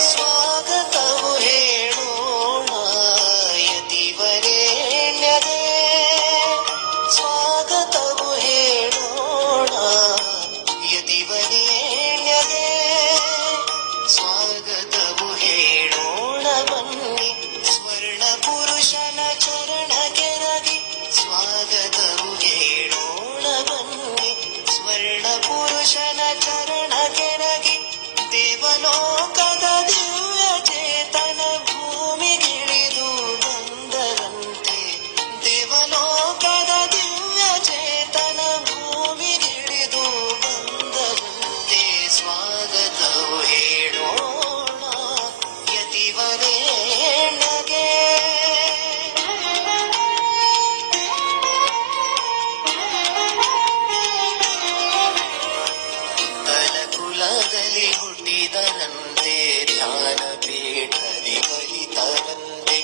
ಸ್ವಾಗತವು ಹೇಳೋಣ ಯತಿವರೇಣ್ಯಗೆ, ಸ್ವಾಗತವು ಹೇಳೋಣ ಯತಿವರೇಣ್ಯಗೆ, ಸ್ವಾಗತವು ಹೇಳೋಣ ಬನ್ನಿ ಸ್ವರ್ಣ ಪುರುಷನ ಚರಣ ಕೆರಗಿ, ಸ್ವಾಗತವು ಹೇಳೋಣ ಬನ್ನಿ ಸ್ವರ್ಣ ಪುರುಷನ ಚರಣ ಕೆರಗಿ, ದೇವಲೋಕದ ದಿವ್ಯ ಚೇತನ ಭೂಮಿಗಿಳಿದು ಬಂದರಂತೆ, ದೇವಲೋಕದ ದಿವ್ಯ ಚೇತನ ಭೂಮಿಗಿಳಿದು ಬಂದರಂತೆ, ಸ್ವಾಗತವು ಹೇಳೋಣ ಯತಿವರೇಣ್ಯಗೆ. ತಲಕುಲದಲ್ಲಿ ಹುಟ್ಟಿದರಂತೆ, ಧ್ಯಾನ ಪೀಠದಿ ಕಲಿತರಂತೆ,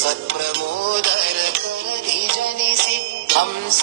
ಸತ್ಪ್ರಮೋದರ ಕರದಿ ಜನಿಸಿ ಹಂಸ